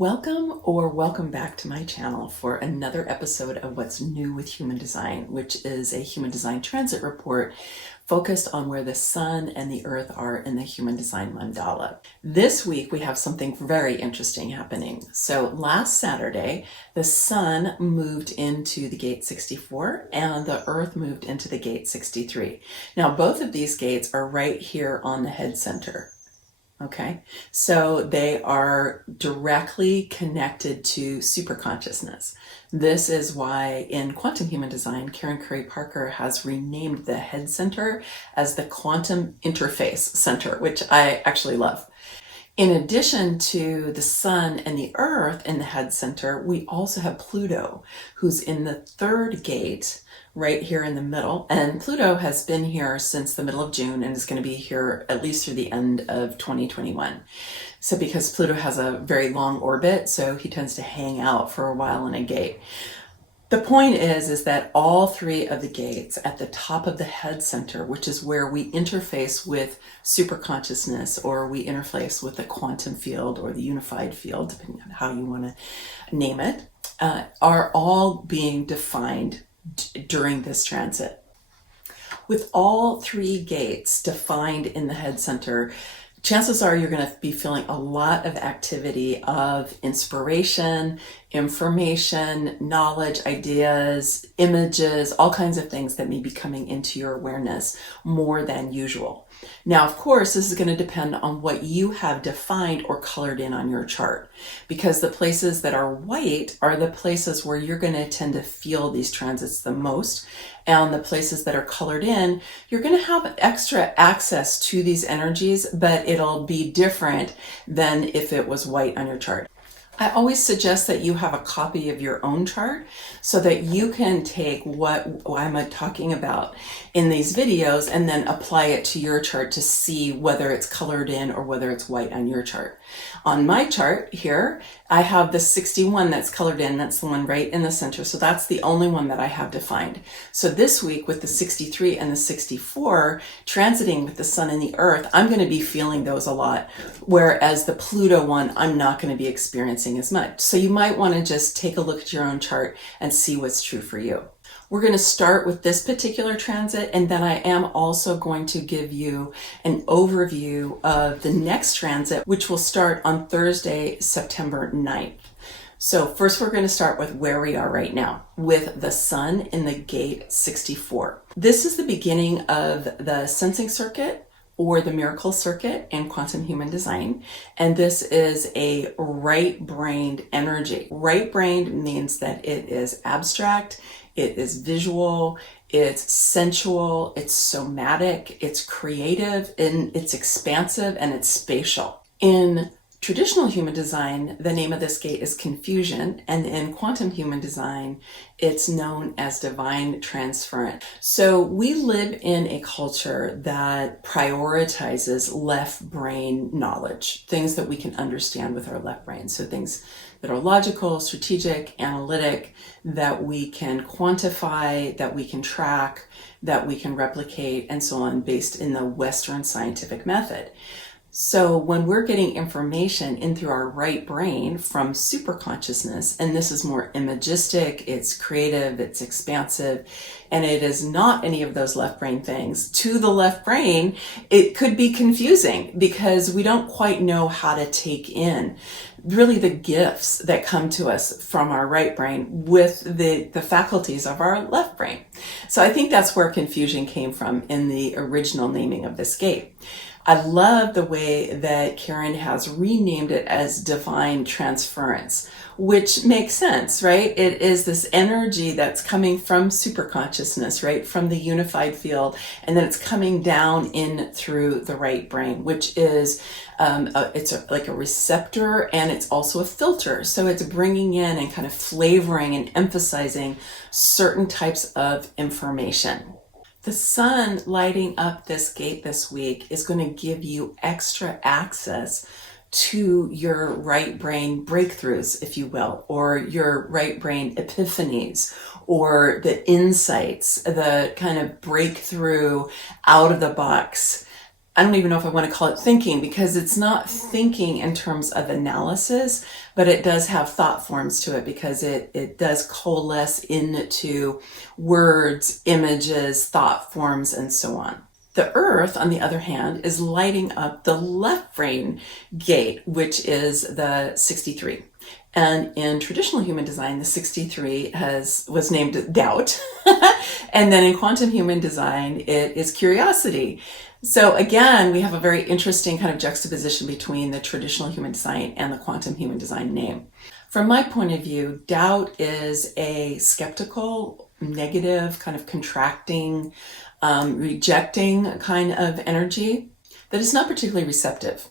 Welcome back to my channel for another episode of What's New with Human Design, which is a human design transit report focused on where the sun and the earth are in the human design mandala. This week we have something very interesting happening. So last Saturday, the sun moved into the gate 64 and the earth moved into the gate 63. Now both of these gates are right here on the head center. Okay, so they are directly connected to superconsciousness. This is why in quantum human design, Karen Curry Parker has renamed the head center as the quantum interface center, which I actually love. In addition to the sun and the earth in the head center, we also have Pluto, who's in the third gate right here in the middle. And Pluto has been here since the middle of June and is going to be here at least through the end of 2021. So because Pluto has a very long orbit, so he tends to hang out for a while in a gate. The point is that all three of the gates at the top of the head center, which is where we interface with superconsciousness, or we interface with the quantum field or the unified field, depending on how you want to name it, are all being defined during this transit. With all three gates defined in the head center, chances are you're going to be feeling a lot of activity of inspiration, information, knowledge, ideas, images, all kinds of things that may be coming into your awareness more than usual. Now, of course, this is going to depend on what you have defined or colored in on your chart, because the places that are white are the places where you're going to tend to feel these transits the most. And the places that are colored in, you're going to have extra access to these energies, but it'll be different than if it was white on your chart. I always suggest that you have a copy of your own chart so that you can take what I'm talking about in these videos and then apply it to your chart to see whether it's colored in or whether it's white on your chart. On my chart here, I have the 61 that's colored in. That's the one right in the center. So that's the only one that I have defined. So this week with the 63 and the 64 transiting with the sun and the earth, I'm going to be feeling those a lot. Whereas the Pluto one, I'm not going to be experiencing as much. So you might want to just take a look at your own chart and see what's true for you. We're going to start with this particular transit, and then I am also going to give you an overview of the next transit, which will start on Thursday, September 9th. So first we're going to start with where we are right now with the sun in the gate 64. This is the beginning of the sensing circuit or the miracle circuit in quantum human design. And this is a right-brained energy. Right-brained means that it is abstract, it is visual, it's sensual, it's somatic, it's creative, and it's expansive, and it's spatial. In traditional human design, the name of this gate is confusion, and in quantum human design, it's known as divine transference. So we live in a culture that prioritizes left brain knowledge, things that we can understand with our left brain. So things that are logical, strategic, analytic, that we can quantify, that we can track, that we can replicate, and so on, based in the Western scientific method. So when we're getting information in through our right brain from superconsciousness, and this is more imagistic, it's creative, it's expansive, and it is not any of those left brain things, to the left brain, it could be confusing because we don't quite know how to take in really the gifts that come to us from our right brain with the faculties of our left brain. So I think that's where confusion came from in the original naming of this gate. I love the way that Karen has renamed it as divine transference, which makes sense, right? It is this energy that's coming from superconsciousness, right? From the unified field, and then it's coming down in through the right brain, which is, like a receptor, and it's also a filter. So it's bringing in and kind of flavoring and emphasizing certain types of information. The sun lighting up this gate this week is going to give you extra access to your right brain breakthroughs, if you will, or your right brain epiphanies, or the insights, the kind of breakthrough out of the box I don't even know if I want to call it thinking, because it's not thinking in terms of analysis, but it does have thought forms to it, because it does coalesce into words, images, thought forms, and so on. The Earth, on the other hand, is lighting up the left brain gate, which is the 63. And in traditional human design, the 63 was named doubt. And then in quantum human design, it is curiosity. So again, we have a very interesting kind of juxtaposition between the traditional human design and the quantum human design name. From my point of view, doubt is a skeptical, negative, kind of contracting, rejecting kind of energy that is not particularly receptive.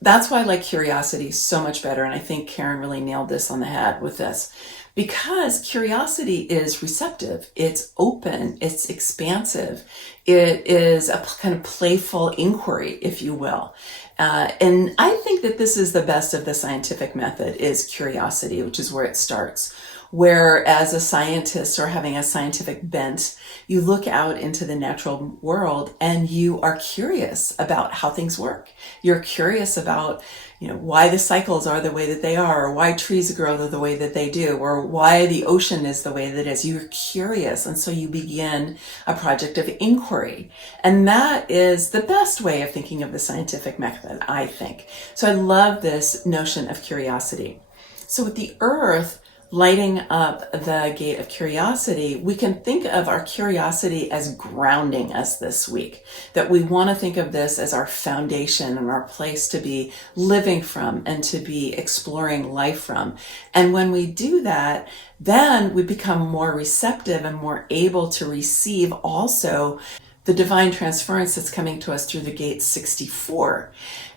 That's why I like curiosity so much better. And I think Karen really nailed this on the head with this, because curiosity is receptive. It's open. It's expansive. It is a kind of playful inquiry, if you will. And I think that this is the best of the scientific method, is curiosity, which is where it starts. Where as a scientist, or having a scientific bent, you look out into the natural world and you are curious about how things work. You're curious about, why the cycles are the way that they are, or why trees grow the way that they do, or why the ocean is the way that it is. You're curious, and so you begin a project of inquiry. And that is the best way of thinking of the scientific method, I think. So I love this notion of curiosity. So with the Earth lighting up the gate of curiosity, we can think of our curiosity as grounding us this week. That we want to think of this as our foundation and our place to be living from and to be exploring life from. And when we do that, then we become more receptive and more able to receive also the divine transference that's coming to us through the gate 64.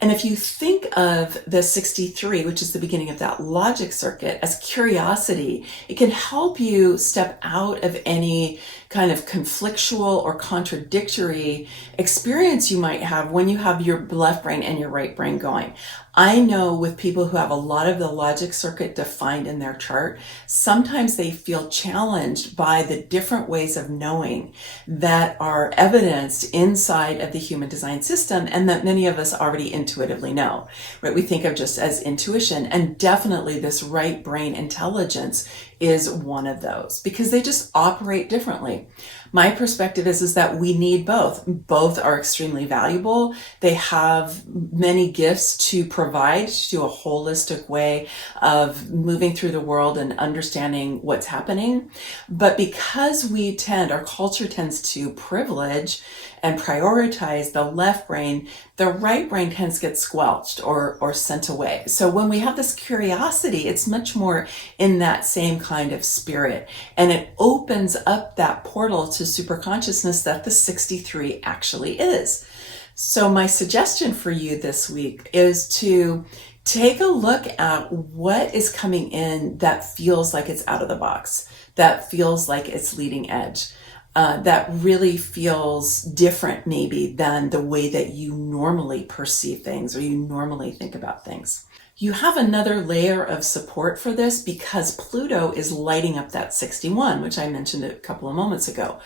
And if you think of the 63, which is the beginning of that logic circuit, as curiosity, it can help you step out of any kind of conflictual or contradictory experience you might have when you have your left brain and your right brain going. I know with people who have a lot of the logic circuit defined in their chart, sometimes they feel challenged by the different ways of knowing that are evidenced inside of the human design system, and that many of us already intuitively know, right? We think of just as intuition, and definitely this right brain intelligence is one of those, because they just operate differently. My perspective is that we need both. Both are extremely valuable. They have many gifts to provide to a holistic way of moving through the world and understanding what's happening. But because our culture tends to privilege and prioritize the left brain, the right brain tends to get squelched or sent away. So when we have this curiosity, it's much more in that same kind of spirit. And it opens up that portal to superconsciousness that the 63 actually is. So my suggestion for you this week is to take a look at what is coming in that feels like it's out of the box, that feels like it's leading edge. That really feels different maybe than the way that you normally perceive things or you normally think about things. You have another layer of support for this because Pluto is lighting up that 61, which I mentioned a couple of moments ago.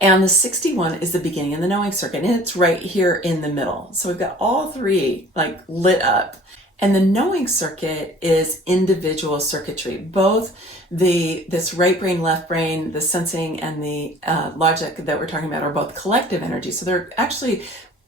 And the 61 is the beginning of the knowing circuit, and it's right here in the middle. So we've got all three lit up. And the knowing circuit is individual circuitry. Both this right brain, left brain, the sensing and the logic that we're talking about are both collective energy. So they're actually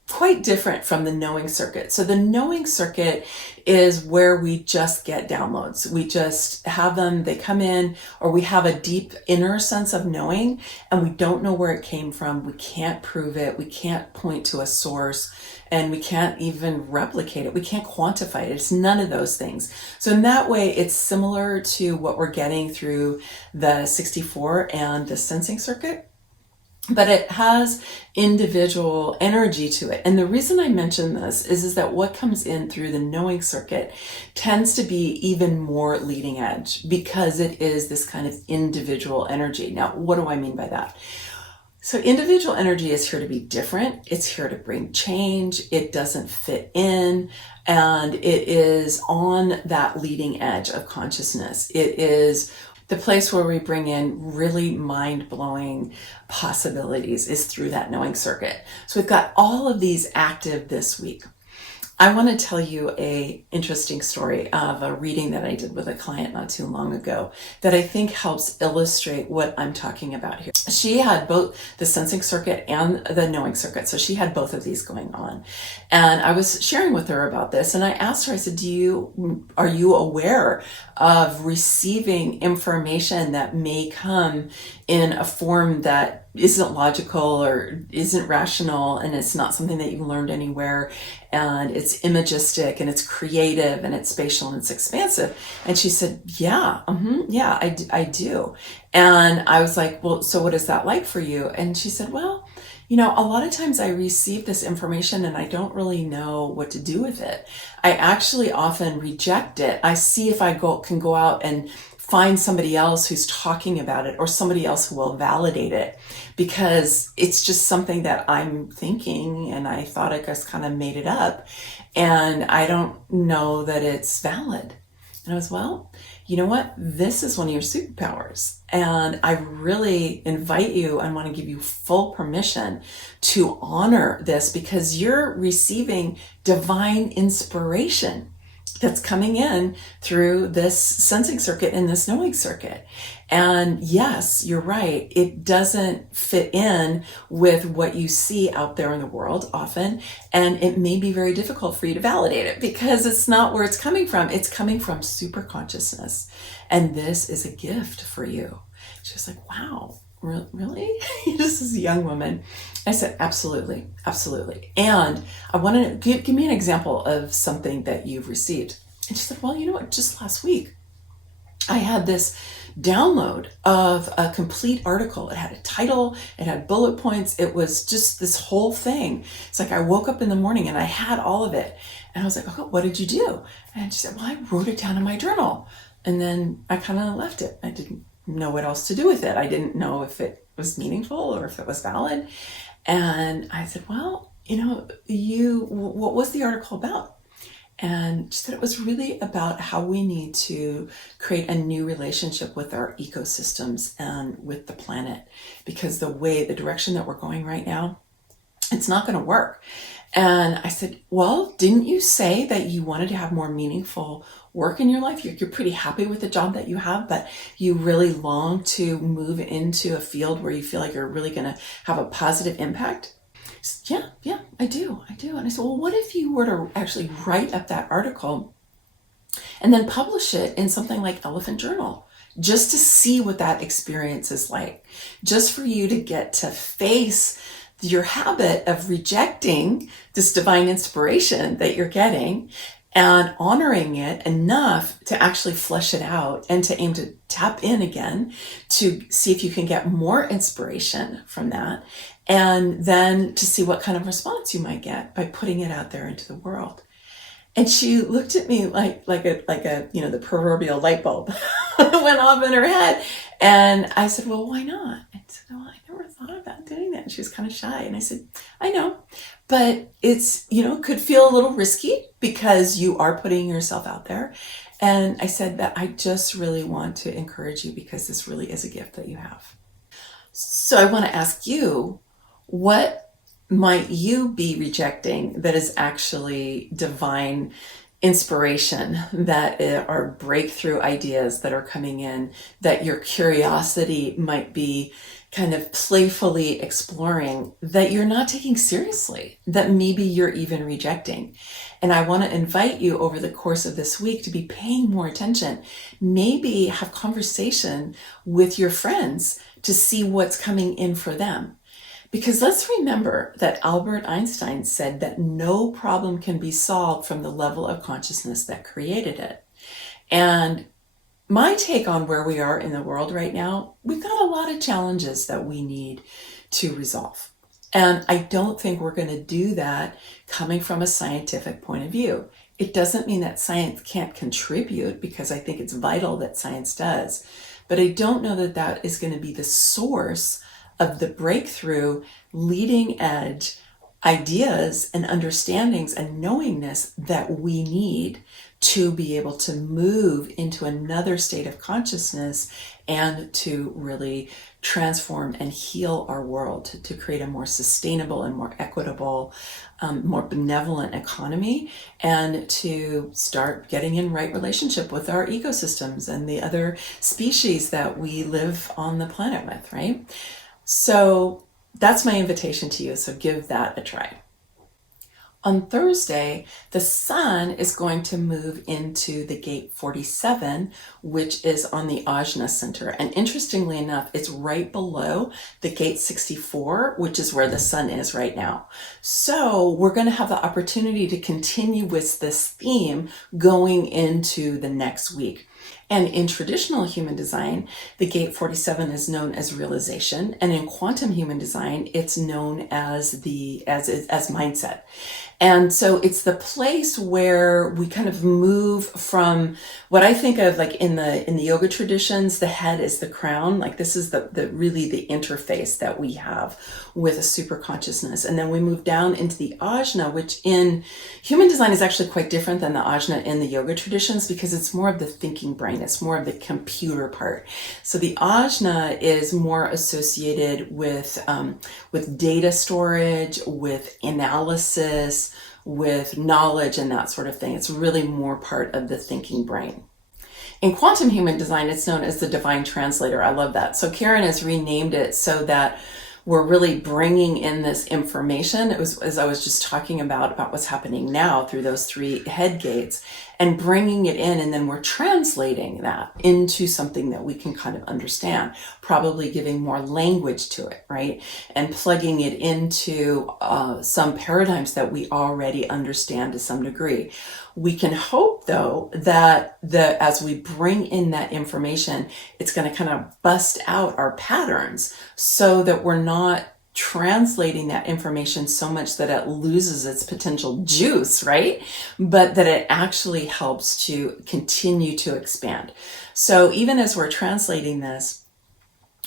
quite different from the knowing circuit. So the knowing circuit is where we just get downloads. We just have them, they come in, or we have a deep inner sense of knowing and we don't know where it came from. We can't prove it. We can't point to a source, and we can't even replicate it. We can't quantify it. It's none of those things. So in that way, it's similar to what we're getting through the 64 and the sensing circuit, but it has individual energy to it. And the reason I mention this is that what comes in through the knowing circuit tends to be even more leading edge because it is this kind of individual energy. Now, what do I mean by that? So individual energy is here to be different. It's here to bring change. It doesn't fit in, and it is on that leading edge of consciousness. It is The place where we bring in really mind-blowing possibilities is through that knowing circuit. So we've got all of these active this week. I want to tell you a interesting story of a reading that I did with a client not too long ago that I think helps illustrate what I'm talking about here. She had both the sensing circuit and the knowing circuit. So she had both of these going on. And I was sharing with her about this, and I asked her, I said, are you aware of receiving information that may come in a form that isn't logical or isn't rational, and it's not something that you learned anywhere, and it's imagistic and it's creative and it's spatial and it's expansive? And she said, yeah, I do. And I was like, well, so what is that like for you? And she said, well, a lot of times I receive this information and I don't really know what to do with it. I actually often reject it. I see if I can go out and find somebody else who's talking about it or somebody else who will validate it, because it's just something that I'm thinking and I thought I just kind of made it up and I don't know that it's valid. And I was, well, you know what? This is one of your superpowers. And I really invite you and want to give you full permission to honor this, because you're receiving divine inspiration that's coming in through this sensing circuit and this knowing circuit. And yes, you're right. It doesn't fit in with what you see out there in the world often. And it may be very difficult for you to validate it because it's not where it's coming from. It's coming from super consciousness. And this is a gift for you. She was like, wow, really? This is a young woman. I said, absolutely, absolutely. And I want to give me an example of something that you've received. And she said, well, you know what? Just last week, I had this download of a complete article. It had a title, it had bullet points. It was just this whole thing. It's like I woke up in the morning and I had all of it. And I was like, okay, what did you do? And she said, well, I wrote it down in my journal. And then I kind of left it. I didn't know what else to do with it. I didn't know if it was meaningful or if it was valid. And I said, well, what was the article about? And she said it was really about how we need to create a new relationship with our ecosystems and with the planet, because the direction that we're going right now, it's not going to work. And I said, well, didn't you say that you wanted to have more meaningful work in your life? You're pretty happy with the job that you have, but you really long to move into a field where you feel like you're really going to have a positive impact? Yeah, I do. And I said, well, what if you were to actually write up that article and then publish it in something like Elephant Journal, just to see what that experience is like, just for you to get to face your habit of rejecting this divine inspiration that you're getting and honoring it enough to actually flesh it out and to aim to tap in again to see if you can get more inspiration from that, and then to see what kind of response you might get by putting it out there into the world. And she looked at me like a the proverbial light bulb went off in her head. And I said, well, why not? I said, well, I never thought about doing that. And she was kind of shy. And I said, I know, but it's, could feel a little risky because you are putting yourself out there. And I said that I just really want to encourage you because this really is a gift that you have. So I want to ask you, what might you be rejecting that is actually divine inspiration, that are breakthrough ideas that are coming in, that your curiosity might be kind of playfully exploring, that you're not taking seriously, that maybe you're even rejecting? And I want to invite you over the course of this week to be paying more attention. Maybe have conversation with your friends to see what's coming in for them. Because let's remember that Albert Einstein said that no problem can be solved from the level of consciousness that created it. And my take on where we are in the world right now, we've got a lot of challenges that we need to resolve. And I don't think we're going to do that coming from a scientific point of view. It doesn't mean that science can't contribute, because I think it's vital that science does. But I don't know that that is going to be the source of the breakthrough, leading edge ideas and understandings and knowingness that we need to be able to move into another state of consciousness and to really transform and heal our world, to create a more sustainable and more equitable, more benevolent economy, and to start getting in right relationship with our ecosystems and the other species that we live on the planet with, right? So that's my invitation to you. So give that a try. On Thursday, the sun is going to move into the gate 47, which is on the Ajna center. And interestingly enough, it's right below the gate 64, which is where the sun is right now. So we're going to have the opportunity to continue with this theme going into the next week. And in traditional human design, the gate 47 is known as realization. And in quantum human design, it's known as mindset. And so it's the place where we kind of move from what I think of like in the yoga traditions, the head is the crown. Like this is the really the interface that we have with a super consciousness. And then we move down into the ajna, which in human design is actually quite different than the ajna in the yoga traditions because it's more of the thinking brain. It's more of the computer part. So the ajna is more associated with data storage, with analysis, with knowledge and that sort of thing. It's really more part of the thinking brain. In quantum human design, it's known as the divine translator. I love that. So Karen has renamed it so that we're really bringing in this information. It was, as I was just talking about what's happening now through those 3 head gates, and bringing it in, and then we're translating that into something that we can kind of understand, probably giving more language to it, right? And plugging it into some paradigms that we already understand to some degree. We can hope, though, that as we bring in that information, it's going to kind of bust out our patterns so that we're not translating that information so much that it loses its potential juice, right? But that it actually helps to continue to expand. So even as we're translating this,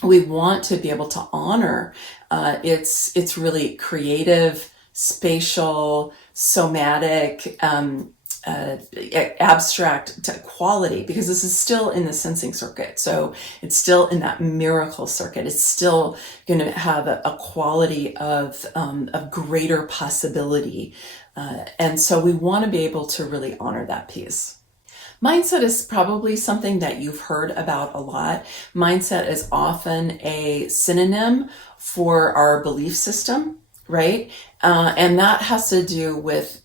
we want to be able to honor its really creative, spatial, somatic, abstract quality, because this is still in the sensing circuit. So it's still in that miracle circuit. It's still going to have a quality of greater possibility. And so we want to be able to really honor that piece. Mindset is probably something that you've heard about a lot. Mindset is often a synonym for our belief system, right? And that has to do with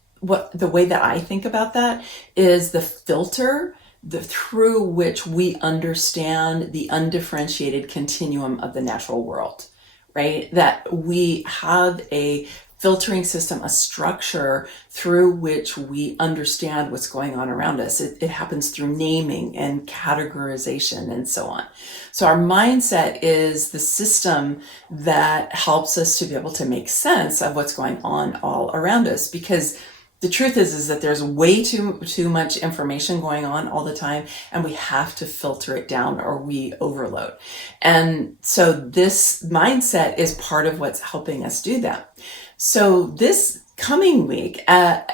the way that I think about that is the filter through which we understand the undifferentiated continuum of the natural world, right? That we have a filtering system, a structure through which we understand what's going on around us. It happens through naming and categorization and so on. So our mindset is the system that helps us to be able to make sense of what's going on all around us, because the truth is that there's way too much information going on all the time, and we have to filter it down or we overload. And so this mindset is part of what's helping us do that. So this coming week,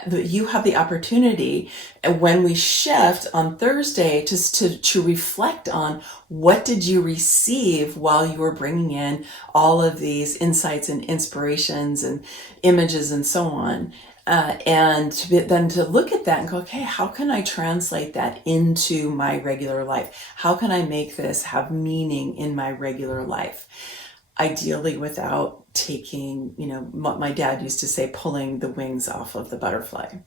you have the opportunity when we shift on Thursday to reflect on what did you receive while you were bringing in all of these insights and inspirations and images and so on. And then to look at that and go, okay, how can I translate that into my regular life? How can I make this have meaning in my regular life? Ideally without taking, what my dad used to say, pulling the wings off of the butterfly.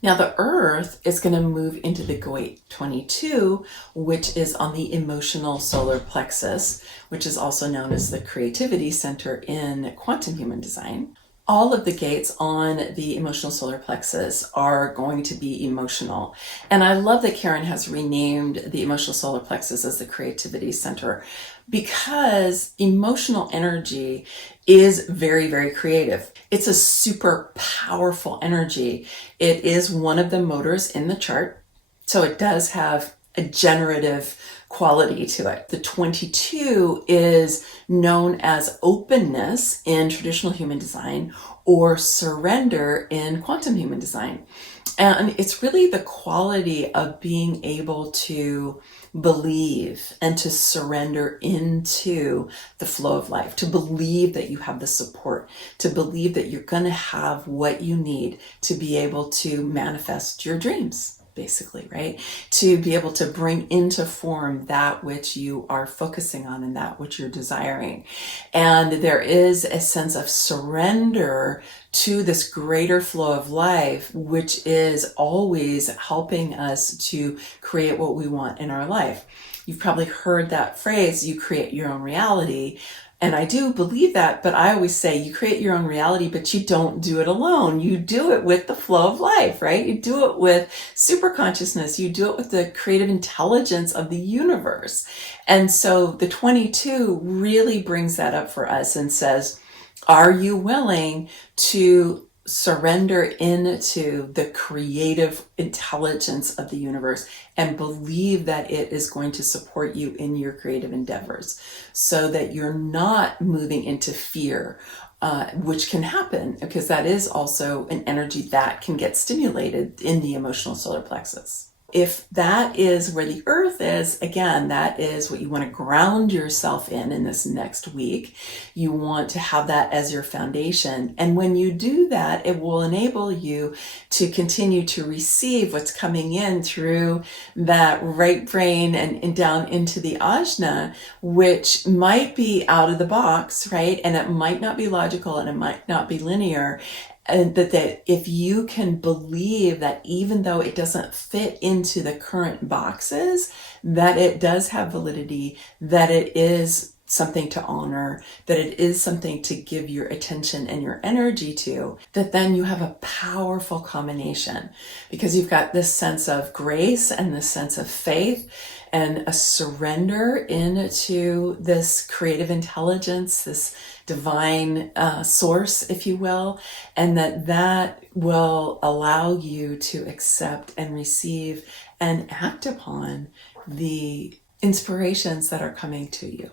Now the Earth is going to move into the gate 22, which is on the emotional solar plexus, which is also known as the creativity center in quantum human design. All of the gates on the emotional solar plexus are going to be emotional. And I love that Karen has renamed the emotional solar plexus as the creativity center, because emotional energy is very, very creative. It's a super powerful energy. It is one of the motors in the chart. So it does have a generative quality to it. The 22 is known as openness in traditional human design, or surrender in quantum human design. And it's really the quality of being able to believe and to surrender into the flow of life, to believe that you have the support, to believe that you're going to have what you need to be able to manifest your dreams. Basically, right? To be able to bring into form that which you are focusing on and that which you're desiring. And there is a sense of surrender to this greater flow of life, which is always helping us to create what we want in our life. You've probably heard that phrase, you create your own reality. And I do believe that, but I always say you create your own reality, but you don't do it alone. You do it with the flow of life, right? You do it with super consciousness. You do it with the creative intelligence of the universe. And so the 22 really brings that up for us and says, are you willing to surrender into the creative intelligence of the universe and believe that it is going to support you in your creative endeavors so that you're not moving into fear, which can happen because that is also an energy that can get stimulated in the emotional solar plexus. If that is where the earth is, again, that is what you want to ground yourself in this next week. You want to have that as your foundation. And when you do that, it will enable you to continue to receive what's coming in through that right brain and down into the ajna, which might be out of the box, right? And it might not be logical and it might not be linear. And that if you can believe that even though it doesn't fit into the current boxes, that it does have validity, that it is something to honor, that it is something to give your attention and your energy to, that then you have a powerful combination because you've got this sense of grace and this sense of faith and a surrender into this creative intelligence, this divine source, if you will, and that will allow you to accept and receive and act upon the inspirations that are coming to you.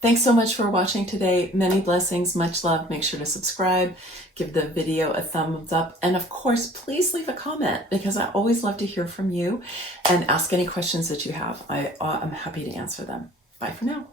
Thanks so much for watching today. Many blessings, much love. Make sure to subscribe, give the video a thumbs up, and of course, please leave a comment because I always love to hear from you and ask any questions that you have. I'm happy to answer them. Bye for now.